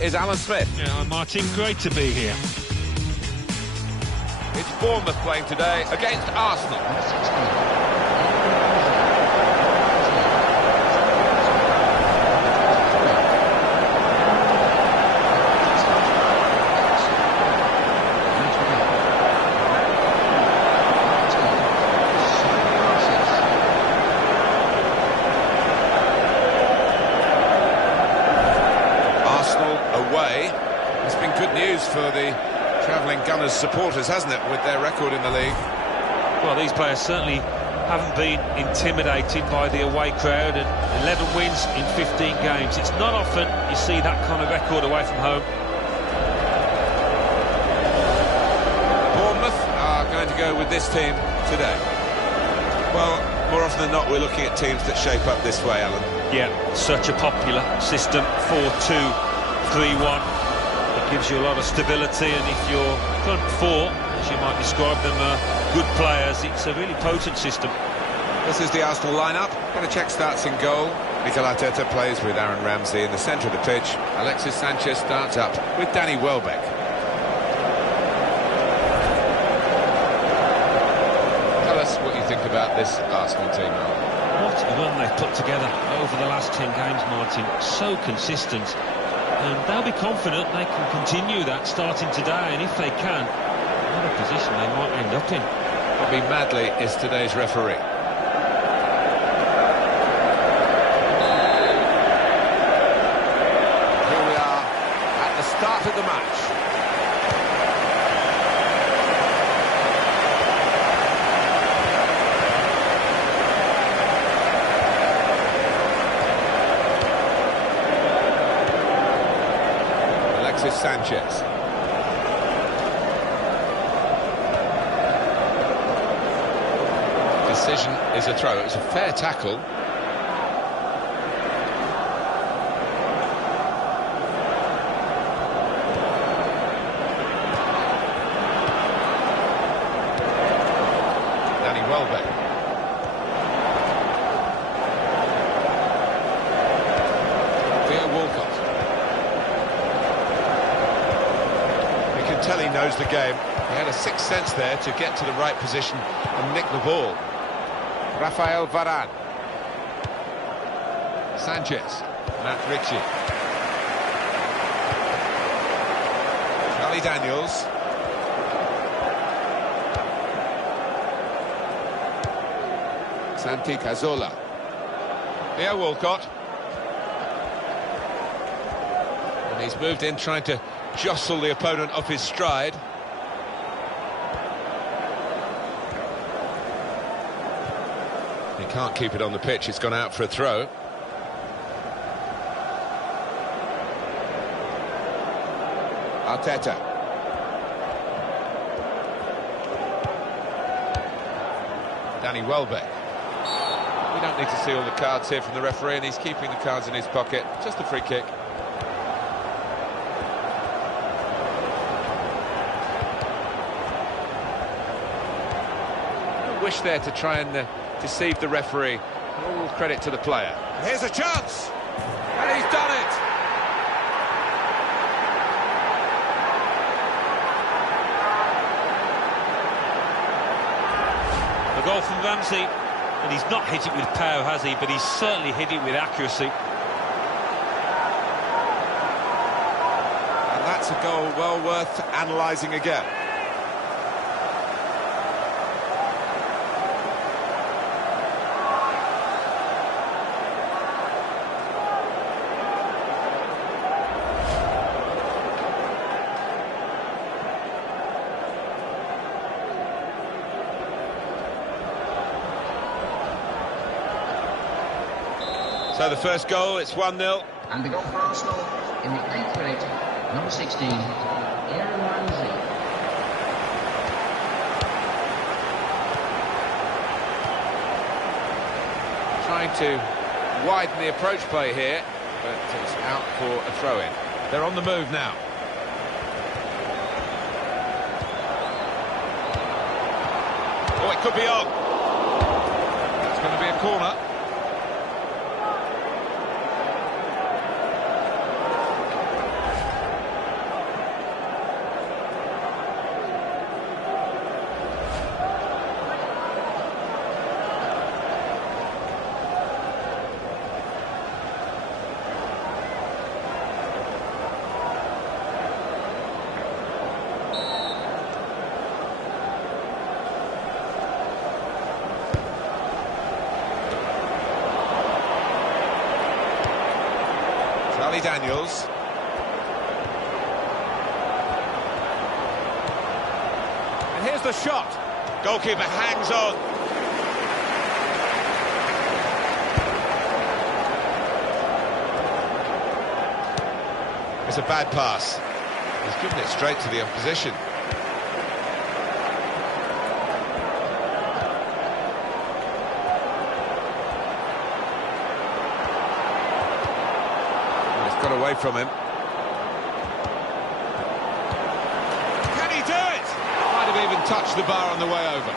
Is Alan Smith. Yeah, Martin, great to be here. It's Bournemouth playing today against Arsenal. Away. It's been good news for the travelling Gunners supporters, hasn't it, with their record in the league? Well, these players certainly haven't been intimidated by the away crowd, and 11 wins in 15 games. It's not often you see that kind of record away from home. Bournemouth are going to go with this team today. Well, more often than not, we're looking at teams that shape up this way, Alan. Yeah, such a popular system, 4-2. 3-1. It gives you a lot of stability, and if your front four, as you might describe them, are good players, it's a really potent system. This is the Arsenal lineup. Check starts in goal. Mikel Arteta plays with Aaron Ramsey in the centre of the pitch. Alexis Sanchez starts up with Danny Welbeck. Tell us what you think about this Arsenal team, Alan. What a run they've put together over the last 10 games, Martin. So consistent. And they'll be confident they can continue that starting today, and if they can, what a position they might end up in. Bobby Madley is today's referee. Here we are at the start of the match. Sanchez. Decision is a throw. It was a fair tackle. Danny Welbeck. Tell he knows the game. He had a sixth sense there to get to the right position and nick the ball. Rafael Varane. Sanchez. Matt Ritchie. Charlie Daniels. Santi Cazorla. Theo Walcott. And he's moved in trying to jostle the opponent off his stride. He can't keep it on the pitch, it's gone out for a throw. Arteta. Danny Welbeck. We don't need to see all the cards here from the referee, and he's keeping the cards in his pocket. Just a free kick. Wish there to try and deceive the referee. All credit to the player. Here's a chance, and he's done it. The goal from Ramsey, and he's not hit it with power, has he? But he's certainly hit it with accuracy. And that's a goal well worth analysing again. So the first goal, it's 1-0. And the goal for Arsenal in the 8th minute, number 16, Aaron Ramsey. Trying to widen the approach play here, but it's out for a throw-in. They're on the move now. Oh, it could be on. That's going to be a corner. Daniels. And here's the shot. Goalkeeper hangs on. It's a bad pass. He's given it straight to the opposition. Got away from him. Can he do it? Might have even touched the bar on the way over.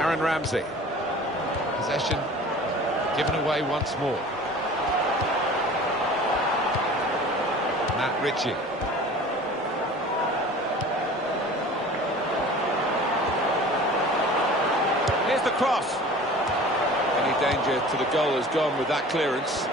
Aaron Ramsey. Possession given away once more. Matt Ritchie. Here's the cross. Any danger to the goal has gone with that clearance.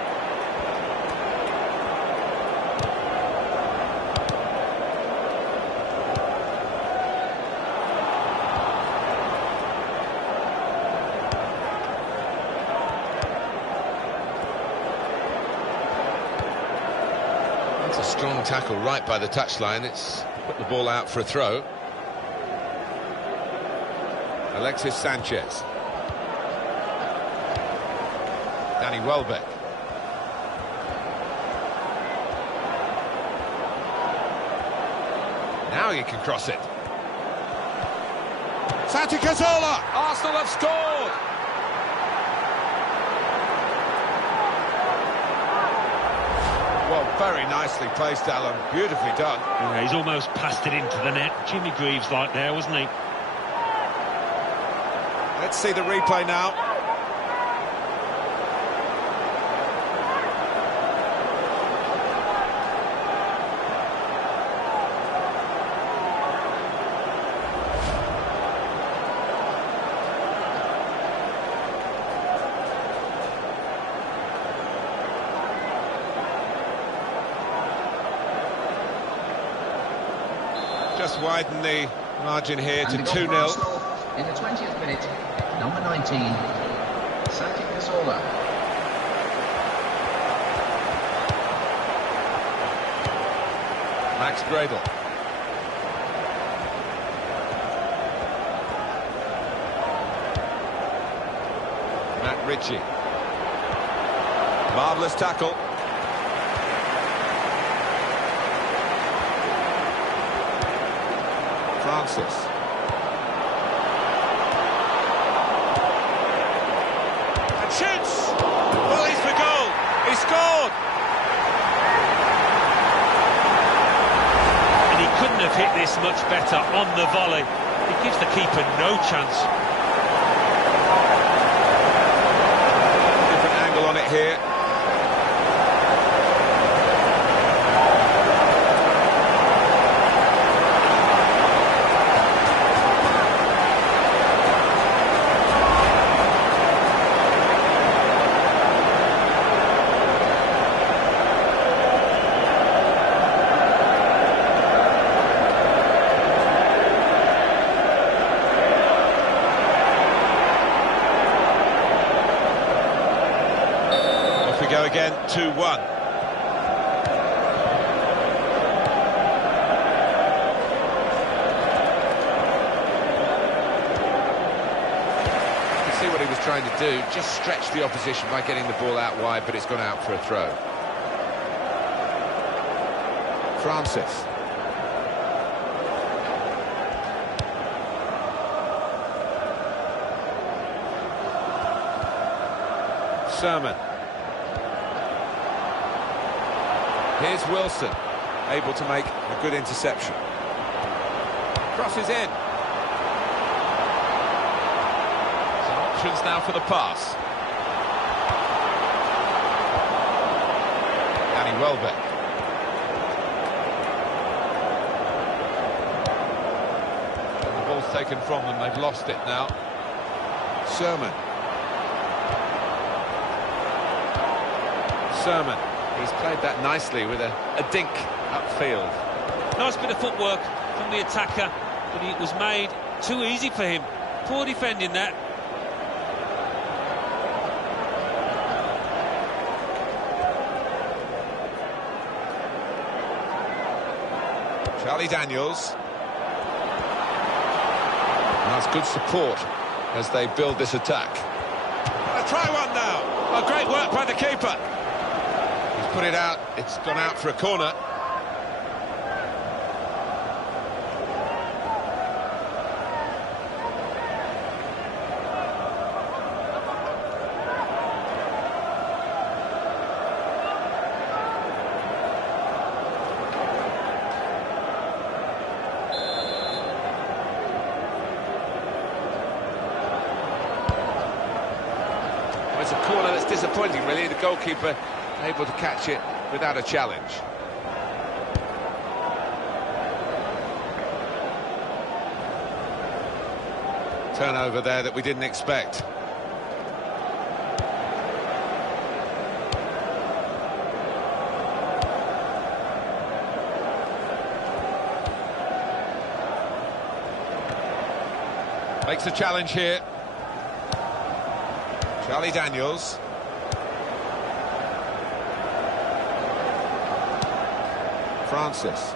It's a strong tackle right by the touchline. It's put the ball out for a throw. Alexis Sanchez. Danny Welbeck. Now you can cross it. Santi Cazorla! Arsenal have scored! Well, very nicely placed, Alan. Beautifully done. Yeah, he's almost passed it into the net. Jimmy Greaves like there, wasn't he? Let's see the replay now. Just widen the margin here to 2-0. In the 20th minute, number 19, Santi Cazorla. Max Gradel. Matt Ritchie. Marvellous tackle. Francis. And shoots! Well, he's for goal. He scored! And he couldn't have hit this much better on the volley. It gives the keeper no chance. Different angle on it here. Go again, 2-1. See what he was trying to do, just stretch the opposition by getting the ball out wide, but it's gone out for a throw. Francis. Sermon. Here's Wilson, able to make a good interception. Crosses in. Some options now for the pass. Danny Welbeck. taken from them. They've lost it now. Sermon. He's played that nicely with a dink upfield. Nice bit of footwork from the attacker, but it was made too easy for him. Poor defending that. Charlie Daniels. That's good support as they build this attack. Try one now. Oh, great work by the keeper. He's put it out. It's gone out for a corner. It's a corner that's disappointing, really. The goalkeeper able to catch it without a challenge. Turnover there that we didn't expect. Makes a challenge here. Charlie Daniels. Francis.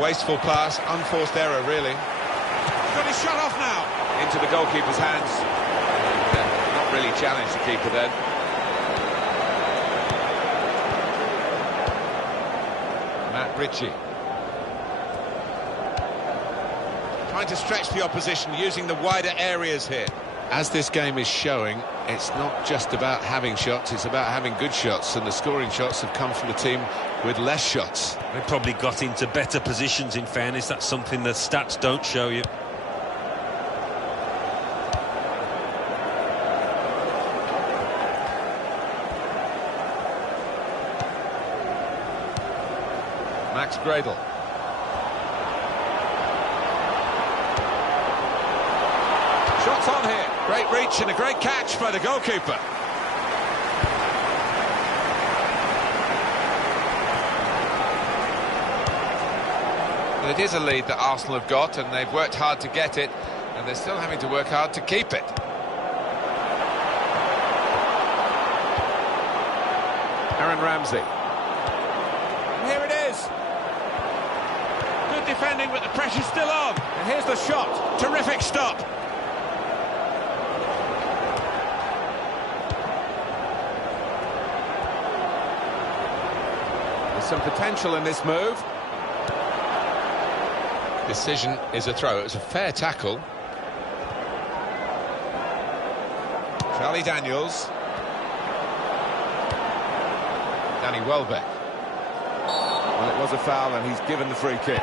Wasteful pass, unforced error, really. He's got his shot off now. Into the goalkeeper's hands. Not really challenged the keeper then. Matt Ritchie. Trying to stretch the opposition, using the wider areas here. As this game is showing, it's not just about having shots, it's about having good shots, and the scoring shots have come from the team with less shots. They probably got into better positions, in fairness. That's something the stats don't show you. Max Gradle. Shots on here. Great reach and a great catch by the goalkeeper. Well, it is a lead that Arsenal have got, and they've worked hard to get it, and they're still having to work hard to keep it. Aaron Ramsey. And here it is. Good defending, but the pressure's still on. And here's the shot. Terrific stop. Some potential in this move. Decision is a throw. It was a fair tackle. Charlie Daniels. Danny Welbeck. Well, it was a foul and he's given the free kick.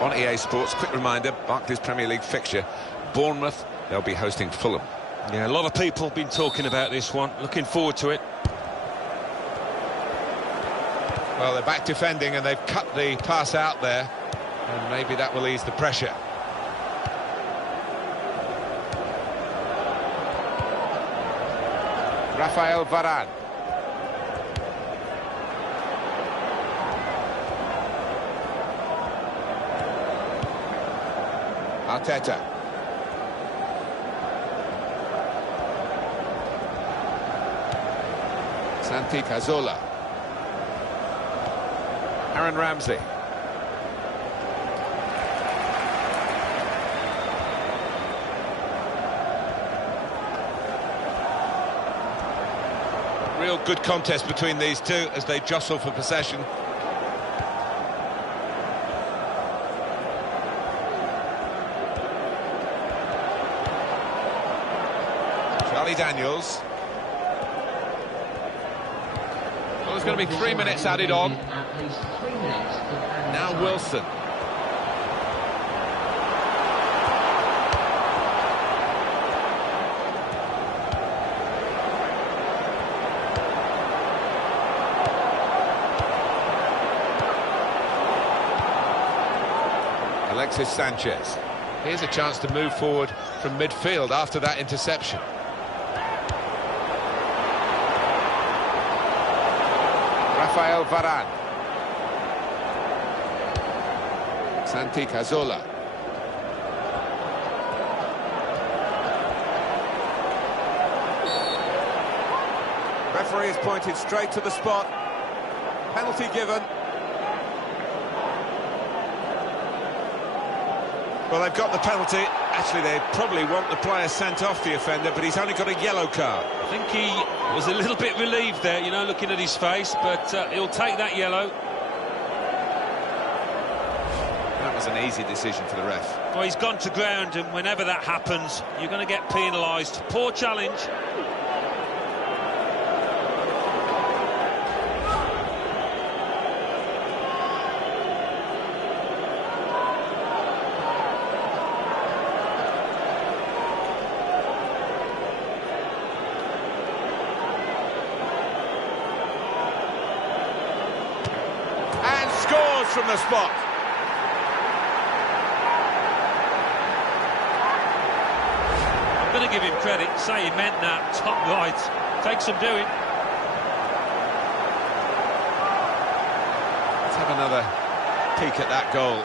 On EA Sports, quick reminder, Barclays Premier League fixture. Bournemouth, they'll be hosting Fulham. Yeah, a lot of people have been talking about this one. Looking forward to it. Well, they're back defending and they've cut the pass out there. And maybe that will ease the pressure. Rafael Varane. Arteta. Santi Cazorla. Aaron Ramsey. Real good contest between these two as they jostle for possession. Charlie Daniels. Well, there's going to be 3 minutes added on. Now Wilson. Alexis Sanchez. Here's a chance to move forward from midfield after that interception. Rafael Varane. Santi Cazorla. Referee has pointed straight to the spot. Penalty given. Well, they've got the penalty. Actually, they probably want the player sent off, the offender, but he's only got a yellow card. I think he was a little bit relieved there, you know, looking at his face, but he'll take that yellow. That was an easy decision for the ref. Well, he's gone to ground, and whenever that happens, you're going to get penalised. Poor challenge. From the spot. I'm going to give him credit, say he meant that, top right. Takes some doing. Let's have another peek at that goal.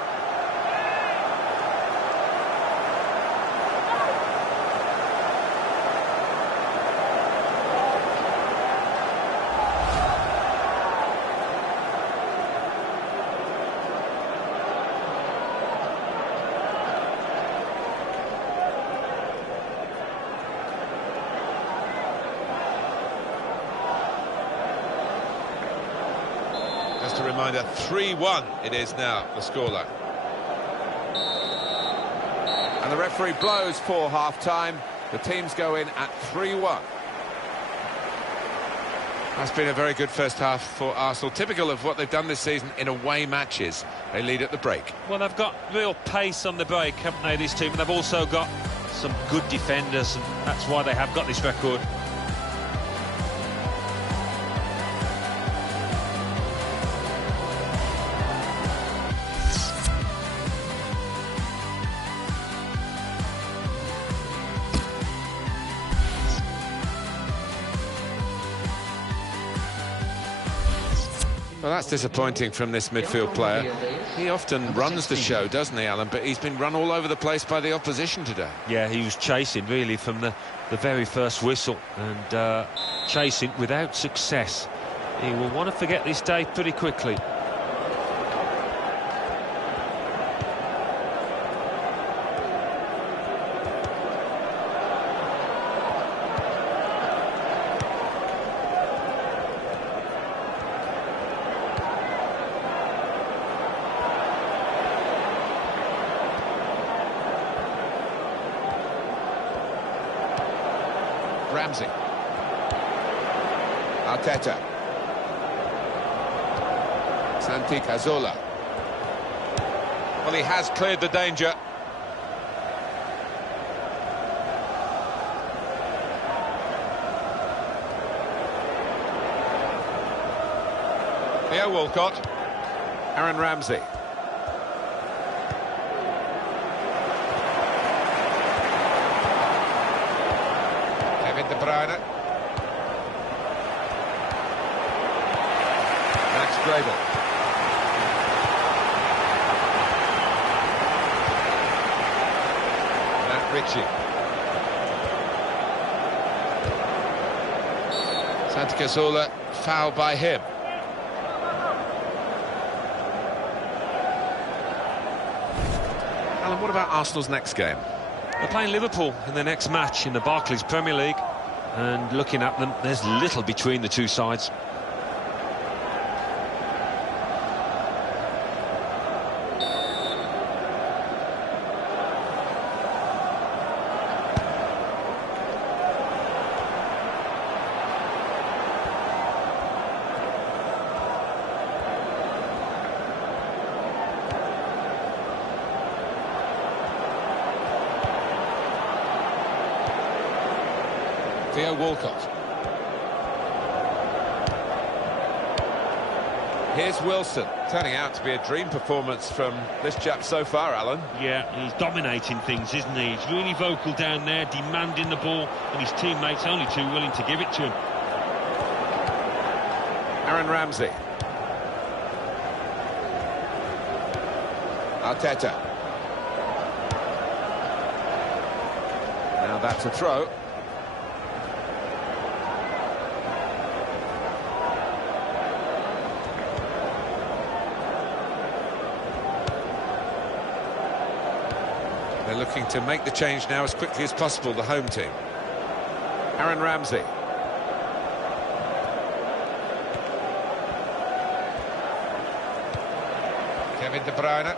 Just a reminder, 3-1 it is now, the scoreline. And the referee blows for half-time. The teams go in at 3-1. That's been a very good first half for Arsenal, typical of what they've done this season in away matches. They lead at the break. Well, they've got real pace on the break, haven't they, this team? And they've also got some good defenders, and that's why they have got this record. Well, that's disappointing from this midfield player. He often runs the show, doesn't he, Alan? But he's been run all over the place by the opposition today. Yeah, he was chasing, really, from the very first whistle, and chasing without success. He will want to forget this day pretty quickly. Ramsey. Arteta. Santi Cazorla. Well, he has cleared the danger. Theo Walcott. Aaron Ramsey. De Bruyne. Max Grable. Matt Ritchie. Santi Cazorla, foul by him. Alan, what about Arsenal's next game? They're playing Liverpool in their next match in the Barclays Premier League. And looking at them, there's little between the two sides. Theo Walcott. Here's Wilson, turning out to be a dream performance from this chap so far, Alan. Yeah, he's dominating things, isn't he? He's really vocal down there, demanding the ball, and his teammates only too willing to give it to him. Aaron Ramsey. Arteta. Now that's a throw. They're looking to make the change now as quickly as possible, the home team. Aaron Ramsey. Kevin De Bruyne.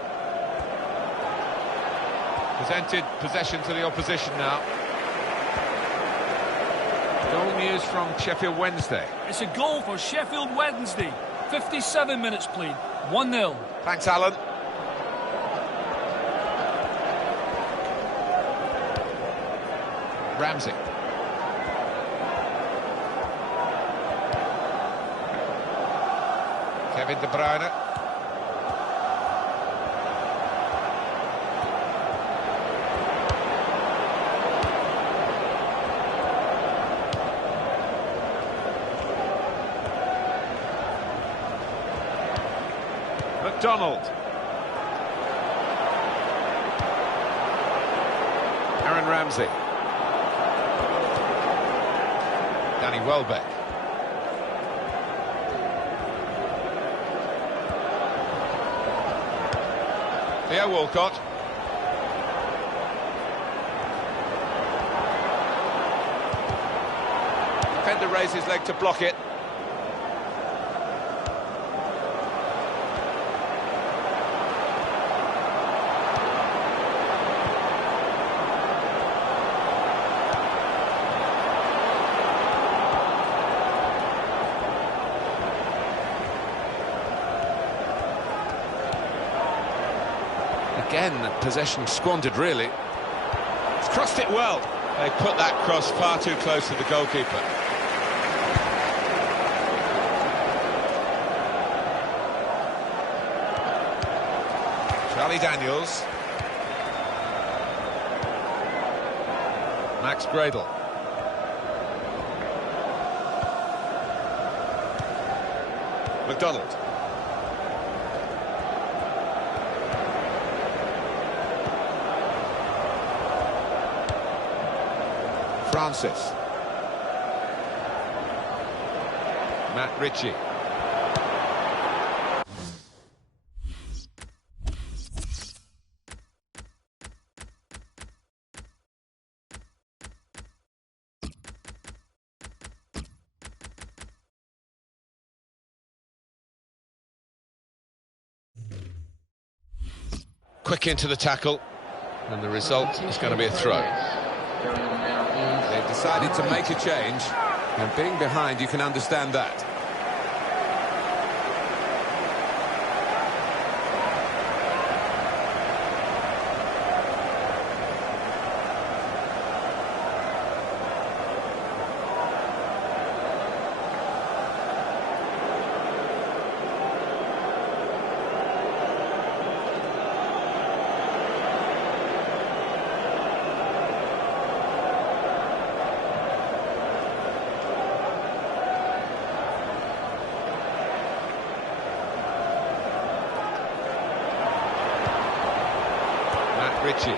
Presented possession to the opposition now. Goal news from Sheffield Wednesday. It's a goal for Sheffield Wednesday. 57 minutes played. 1-0. Thanks, Alan. Ramsey. Kevin De Bruyne. McDonald. Aaron Ramsey. Danny Welbeck. Theo Walcott. Defender raised his leg to block it. Again, possession squandered, really. He's crossed it well. They put that cross far too close to the goalkeeper. Charlie Daniels. Max Gradle. McDonald. Francis. Matt Ritchie. Quick into the tackle, and the result is going to be a throw. They've decided to make a change, and being behind, you can understand that. Ritchie.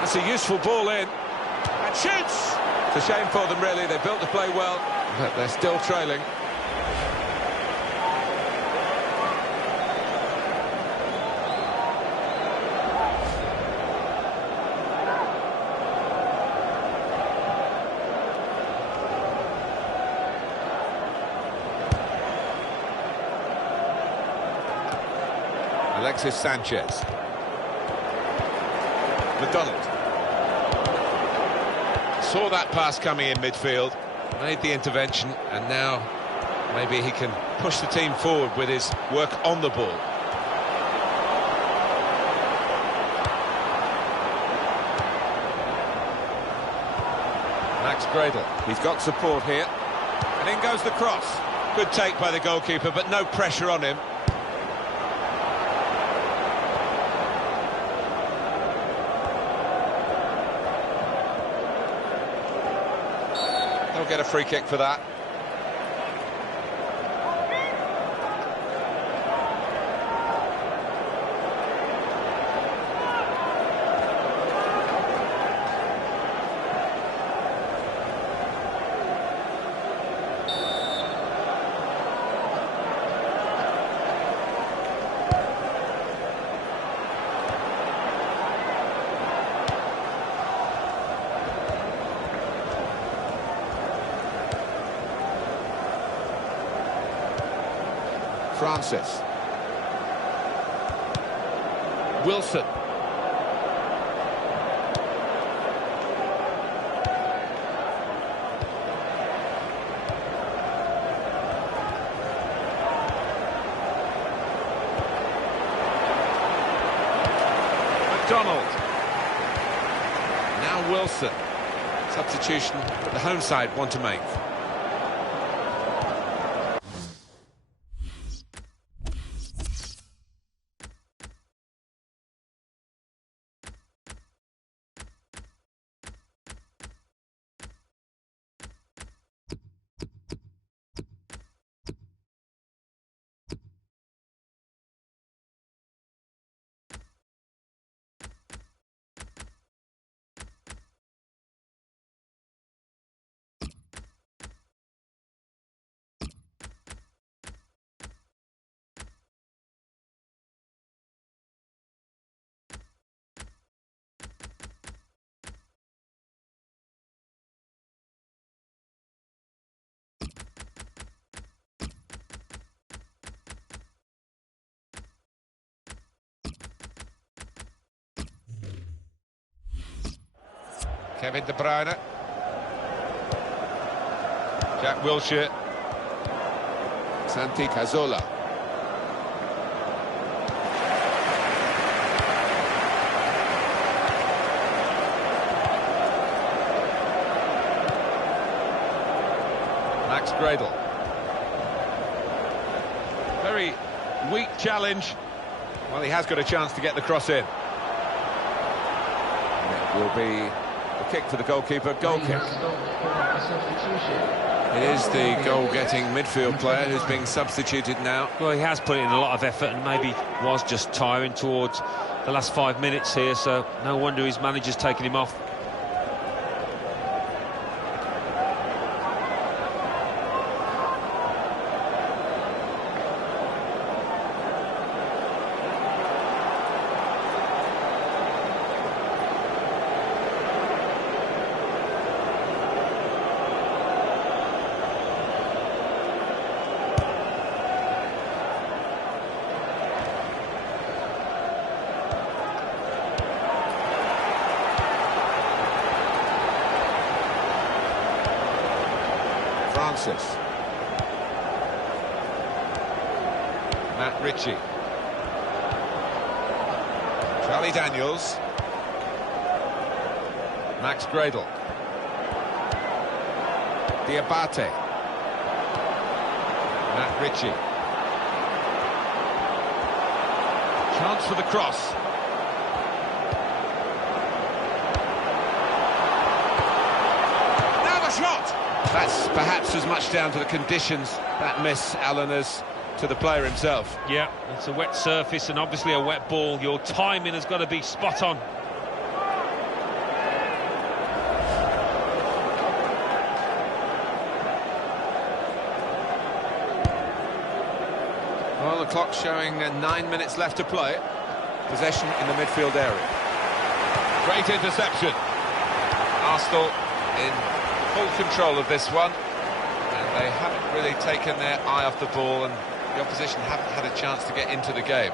That's a useful ball in. And shoots! It's a shame for them, really. They built the play well, but they're still trailing. Alexis Sanchez. McDonald. Saw that pass coming in midfield, made the intervention, and now Maybe he can push the team forward with his work on the ball. Max Gradel, he's got support here. And in goes the cross. Good take by the goalkeeper, but no pressure on him. They'll get a free kick for that. Francis. Wilson. McDonald. Now Wilson. Substitution that the home side want to make. Kevin De Bruyne. Jack Wilshere. Santi Cazorla. Max Gradel. Very weak challenge. Well, he has got a chance to get the cross in. And it will be a kick for the goalkeeper, goal kick. It is the goal-getting midfield player who's being substituted now. Well, he has put in a lot of effort and maybe was just tiring towards the last 5 minutes here, so no wonder his manager's taken him off. Francis. Matt Ritchie. Charlie Daniels. Max Gradel. Diabate. Matt Ritchie. Chance for the cross. Now the shot! That's perhaps as much down to the conditions, that miss, Alan, as to the player himself. Yeah, it's a wet surface and obviously a wet ball. Your timing has got to be spot on. Well, the clock's showing 9 minutes left to play. Possession in the midfield area. Great interception. Arsenal in full control of this one, and they haven't really taken their eye off the ball, and the opposition haven't had a chance to get into the game.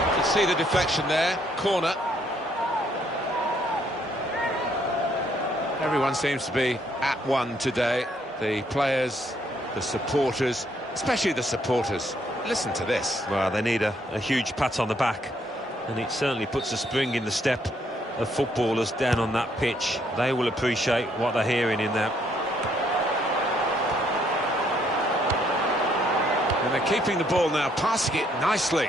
You can see the deflection there, corner. Everyone seems to be at one today. The players, the supporters, especially the supporters. Listen to this. Well, they need a huge pat on the back, and it certainly puts a spring in the step of footballers down on that pitch. They will appreciate what they're hearing in there. And they're keeping the ball now, passing it nicely.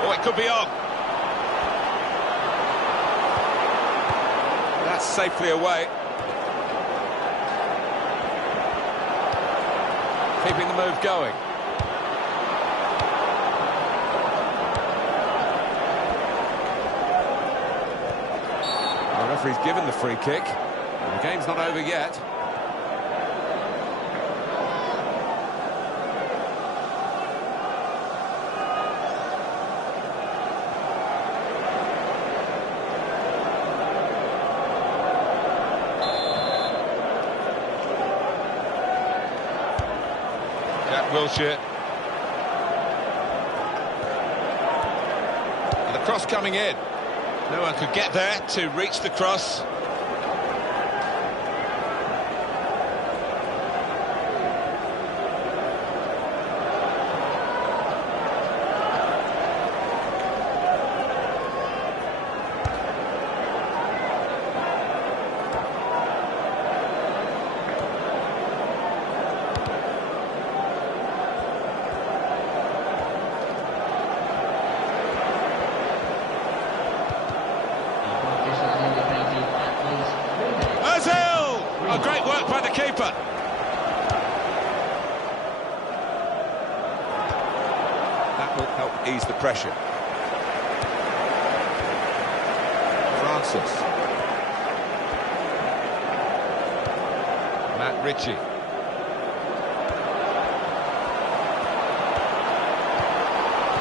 Oh, it could be on. That's safely away. Keeping the move going. The referee's given the free kick. The game's not over yet. Wilshere. And the cross coming in. No one could get there to reach the cross. Great work by the keeper. That will help ease the pressure. Francis. Matt Ritchie.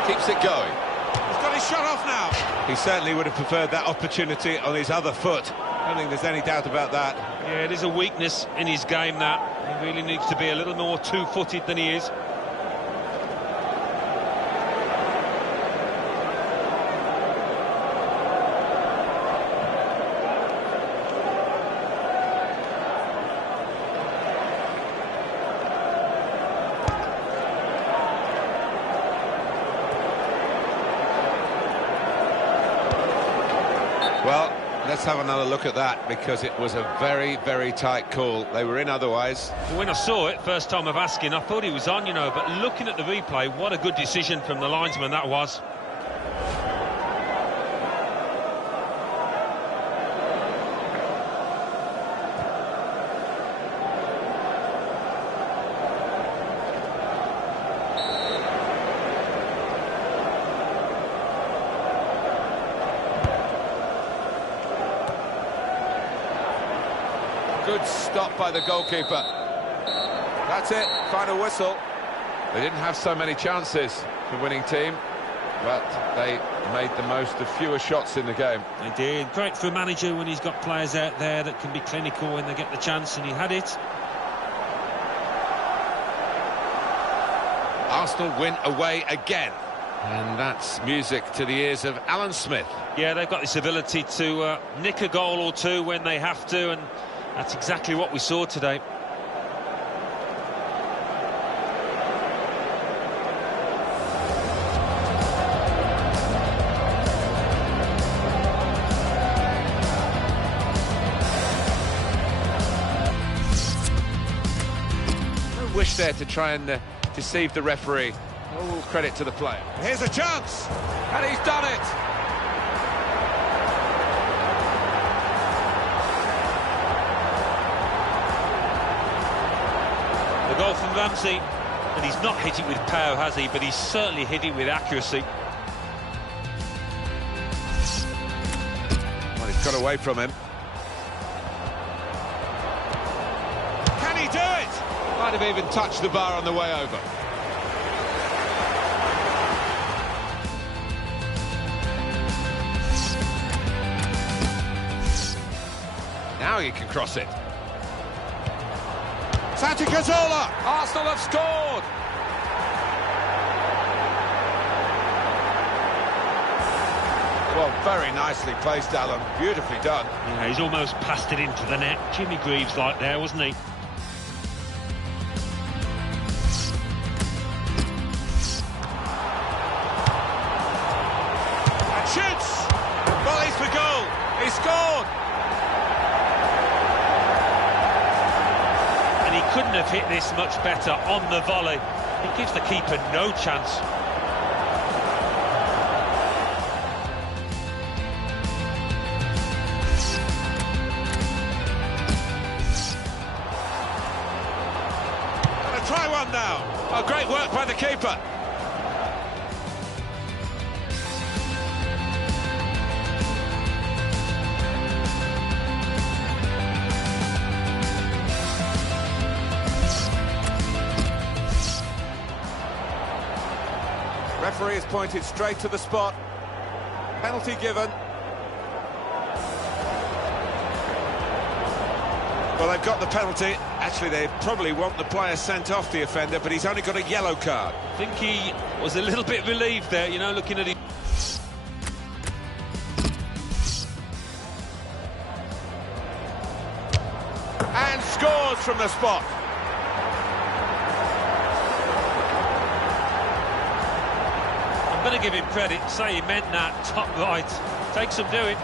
Keeps it going. He's got his shot off now. He certainly would have preferred that opportunity on his other foot. I don't think there's any doubt about that. Yeah, it is a weakness in his game, that. He really needs to be a little more two-footed than he is. Well, let's have another look at that, because it was a very, very tight call. They were in otherwise. When I saw it, first time of asking, I thought he was on, you know, but looking at the replay, what a good decision from the linesman that was. Good stop by the goalkeeper. That's it, final whistle. They didn't have so many chances, the winning team, but they made the most of fewer shots in the game. They did. Great for a manager when he's got players out there that can be clinical when they get the chance, and he had it. Arsenal win away again. And that's music to the ears of Alan Smith. Yeah, they've got this ability to nick a goal or two when they have to, and that's exactly what we saw today. No wish there to try and deceive the referee. All credit to the player. Here's a chance, and he's done it. Goal from Ramsey, and he's not hit it with power, has he? But he's certainly hit it with accuracy. Well, he's got away from him. Can he do it? Might have even touched the bar on the way over. Now you can cross it. Santi Cazorla! Arsenal have scored! Well, very nicely placed, Alan. Beautifully done. Yeah, he's almost passed it into the net. Jimmy Greaves like there, wasn't he? And shoots! Volleys for goal. He scored! And he couldn't have hit this much better on the volley. It gives the keeper no chance. Try one now. Oh, great work by the keeper. Referee has pointed straight to the spot. Penalty given. Well, they've got the penalty. Actually, they probably want the player sent off, the offender, but he's only got a yellow card. I think he was a little bit relieved there, you know, looking at him. And scores from the spot. I'm going to give him credit, say he meant that, top right. Takes some doing.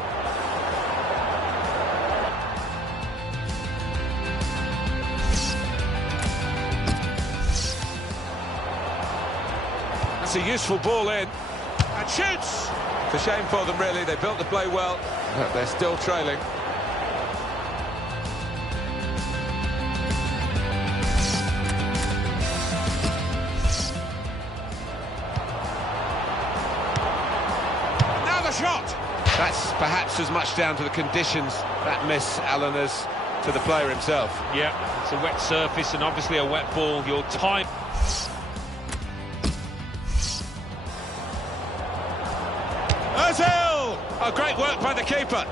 That's a useful ball in. And shoots! It's a shame for them, really. They built the play well, but they're still trailing. Now the shot! That's perhaps as much down to the conditions, that miss, Alan, as to the player himself. Yeah, it's a wet surface and obviously a wet ball. Your time... Ozil! Oh, great work by the keeper.